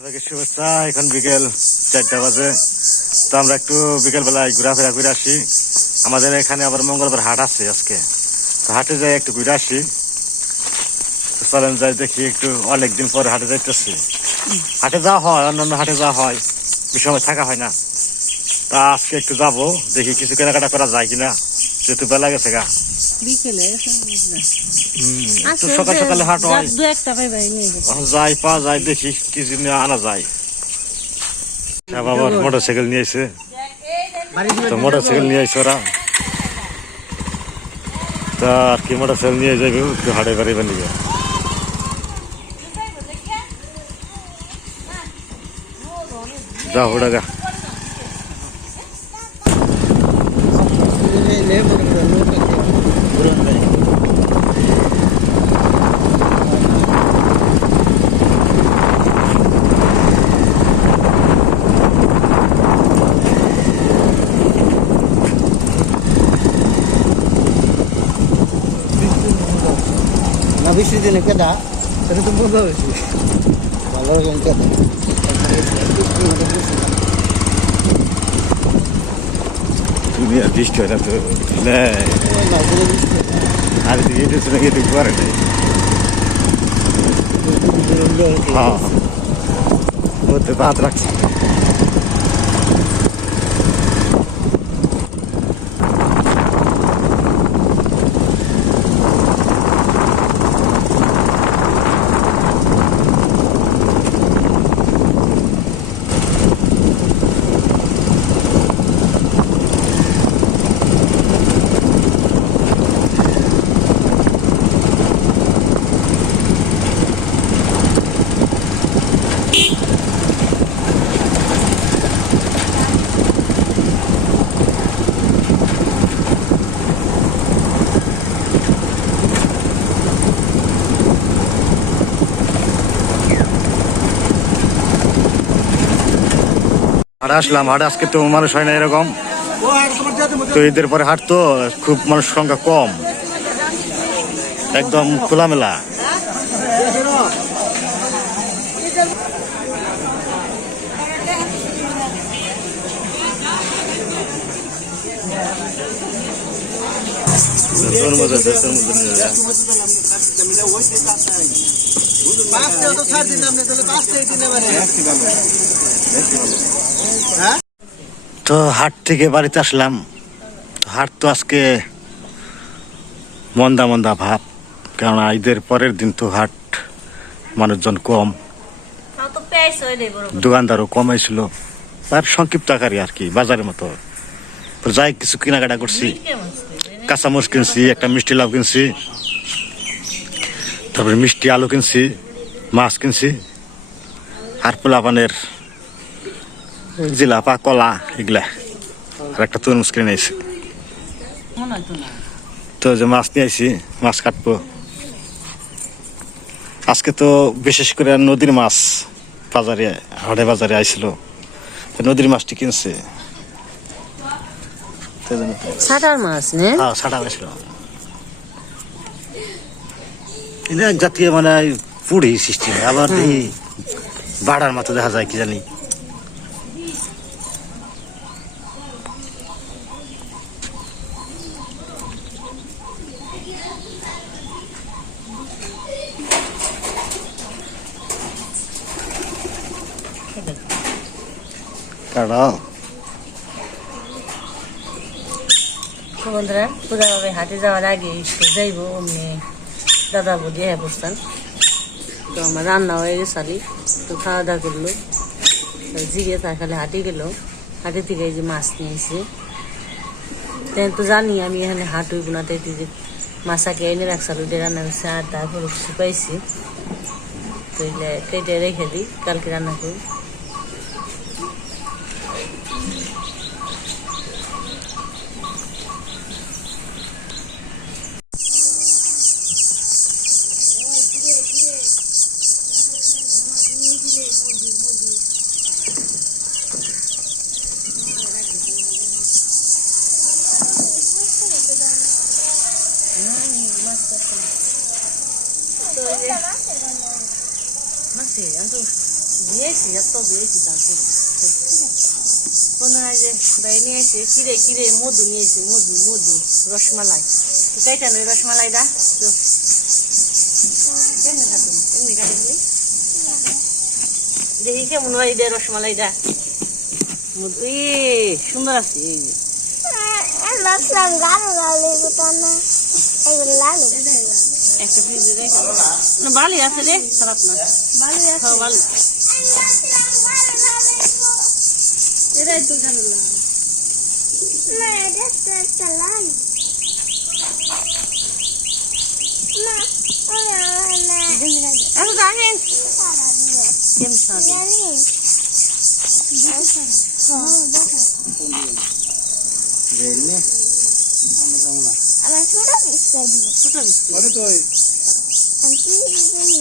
এখন বিকেল চারটা বাজে। তো আমরা একটু ঘোরাফেরা আসি। আমাদের এখানে আবার মঙ্গলবার হাট আছে আজকে। তো হাটে যাই একটু ঘুরে আসি। চলেন যাই দেখি একটু অনেকদিন পরে হাটে যাইতেছি। হাটে যাওয়া হয়, অন্যান্য হাটে যাওয়া হয়। সময় থাকা হয় না। তা আজকে একটু যাব, দেখি কিছু কেনাকাটা করা যায় কিনা। যেহেতু বেলা গেছে গা বিকেলে হুম, সকাল সকালে হাট হয় দু একটা পাই ভাই নিয়ে যাব। যাই পাওয়া যায় দেখি নিয়ে আনা যায়। বাবার মোটর সাইকেল নিয়ে এসে তো মোটর সাইকেল নিয়ে এসে ওরা। তা আর কি মোটর সাইকেল নিয়ে যাবে একটু হাটে বাড়ি বানিয়ে যা ওটা গা না বৃষ্টি দিনে কেদা সেটা তো বুঝতে পারছি ভালো রকম তুমি আর বৃষ্টি হয় না তো? আর এদিকে শুনে গিয়ে দেখতে পারে নাই। হ্যাঁ বাদ রাখছে হাট আসলাম হাট আজকে তো মানুষ হয় না এরকম। তো ঈদের পরে হাট তো খুব মানুষ সংখ্যা কম। একদম খোলামেলা। তরমুজ আছে, তরমুজ নিয়ে যা। তো হাট থেকে বাড়িতে আসলাম। হাট তো আজকে মন্দা মন্দা ভাব, কেননা ঈদের পরের দিন তো হাট মানুষজন কম। দোকানদারও কমাইছিল আর সংক্ষিপ্ত আকারে আর কি, বাজারের মতো। যাই, কিছু কেনাকাটা করছি? কাঁচামরিচ কিনছি, একটা মিষ্টি লাউ কিনছি। তারপরে মিষ্টি আলু কিনছি, মাছ কিনছি। আর পোলাপানের জিলাপা কলা এগুলা আর একটা তরমুজ কিনে হয় তো যে মাছ নিয়ে আইছি মাছ কাটবো আজকে তো বিশেষ করে নদীর মাছ বাজারে হাটে বাজারে আইছিল নদীর মাছটি কিনছে সাটার মাছ নে হ্যাঁ জাতীয় মানে পুড়ি সিস্টেম আবার বাড়ার মতো দেখা যায় কি জানি তো বন্ধুরা পূজা ভাবে হাটে যাওয়ার আগে একটু যাইবো, অমনি দাদা বুঝে হ্যাঁ বসতাম তো আমার রান্না হয়ে গেছালি তো খাওয়া দাওয়া করল জিগে তার খালি হাটে গেল। হাটে থেকে যে মাছ নিয়েছি। তাই তো জানি, আমি এখানে হাট হইব না তাই যে মাছাকে এনে রাখছালো যে রান্না করছে, আর তারপর শুকাইছি তো এগুলো কেটে রেখে দিই, কালকে রান্না করি মাসি আমি তো দিয়েছি এত দিয়েছি তারপরে মনে হয় যে ভাই নিয়ে এসে কিরে কিরে মধু নিয়েছি মধু মধু রসমালাই। তো কাইটা নই রসমালাইটা তো কেমনি কাটুন এমনি দেখি কেমন হয় এটা রসমালাইটা মধু এ সুন্দর আছে এই যে। একটা ফ্রিজে রেখে না ভালোই আছে রে খারাপ না। ভালো আছে। ভালো। এটাই তো গারু লালু। না, এটা তো একটা লালু। আমার সারা দিয়ে। কেমন স্বাদ জানি? বসো। হ্যাঁ, বসো। বেলনে আমরা যাব না আমার ছোট পিসটা দিল। ছোট বিস্কুট আরে তো ওই আমি কি জানি?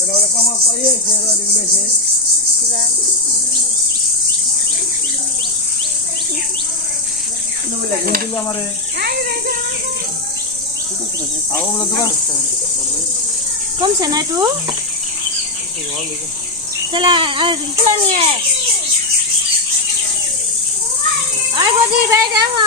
এটা ওরা কামা পাইয়ে সে ওরা দিগুলো সে আমারে কমছে না একটু? চলা আর চলা নিয়ে আয়। বদি ভাই দেখো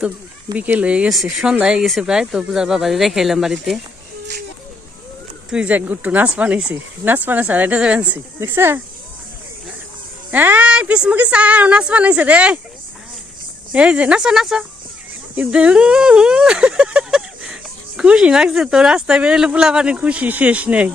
তো বিকেল হয়ে গেছে, সন্ধ্যা হয়ে গেছে প্রায়, তো পূজার বাবা রেখে এলাম বাড়িতে। তুই যাক গুট্টু নাচ বানাইছি, নাচ বানাইছে আর এটা যাবেন দেখছ? এই, পিসমুখি চা নাচ বানাইছে রে। এই যে, নাচো নাচো। খুশি লাগছে তো, রাস্তায় বেরোলে পোলা পানি খুশি, শেষ নেই।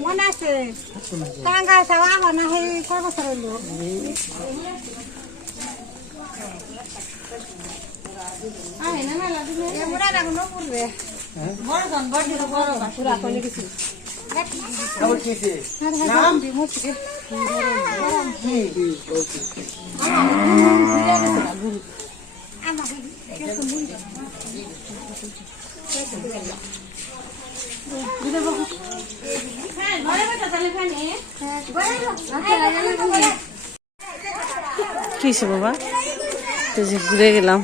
মনে আছে টাঙ্গা চাওয়া না এমরা রাখনো পড়বে বড় জন বড় বড় বাসুরা কোনে কিছু আবার কিছে নাম কি বাবা? তো যে ঘুরে গেলাম।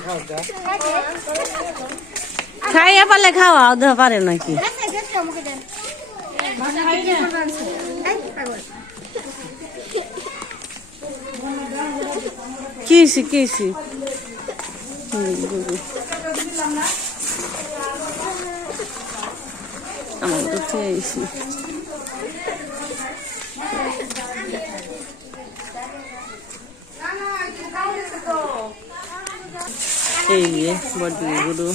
খাব খাইয়া পারলে খাওয়া দেওয়া পারে নাকি? কি হয়েছে কি হয়েছে হুম, গুরু। আমার তো খেয়েছি। এই বড় গুরু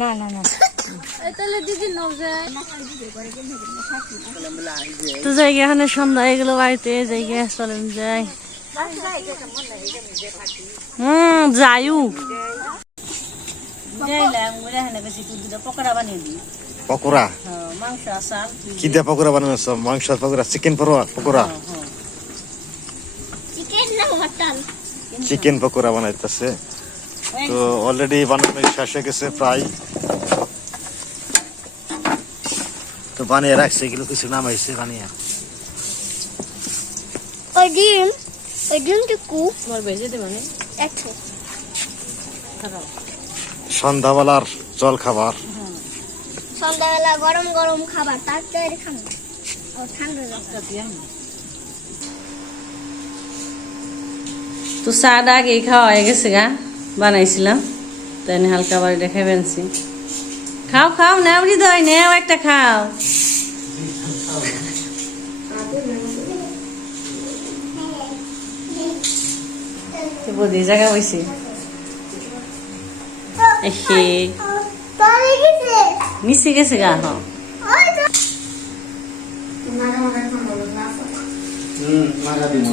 না না না। না তো জায়গা এখানে সন্ধ্যা হয়ে বাড়িতে জায়গা চলেন যাই। হুম যাইও। পকোড়া পকোড়া? মাংস আসাল কি। দিয়ে পকোড়া বানানো মাংস পকোড়া চিকেন পকোড়া। চিকেন পকোড়া বানাইতেছে। তো অলরেডি বানানো শেষ হয়ে গেছে প্রায়। তো বানিয়ে রাখছে এগুলো কিছু নাম হয়েছে বানিয়ে। ওই ডিম ওই ডিমটুকু তোমার ভেজে দেবে না একটু সন্ধ্যাবেলার জল খাবার সন্ধ্যাবেলা গরম গরম খাবার তাড়াতাড়ি ঠান্ডা তো চাটা আগেই খাওয়া হয়ে গেছে গা বানাইছিলাম। তাই হালকা বাড়ি দেখাই বেনছি। খাও খাও নাও হৃদয় নেও একটা খাও। তো বদি জায়গা বইছি। মিশে গেছে গা হ। হুম মারা দিন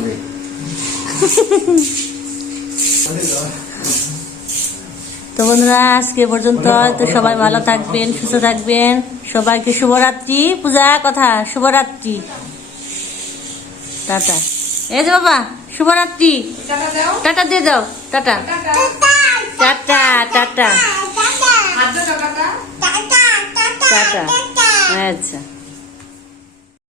তো বন্ধুরা আজকে পর্যন্ত। তো সবাই ভালো থাকবেন সুস্থ থাকবেন। সবাইকে শুভরাত্রি। পূজা কথা শুভরাত্রি। টাটা। এই যে বাবা শুভরাত্রি। টাটা দিয়ে দাও টাটা টাটা। টাটা। টাটা। আচ্ছা।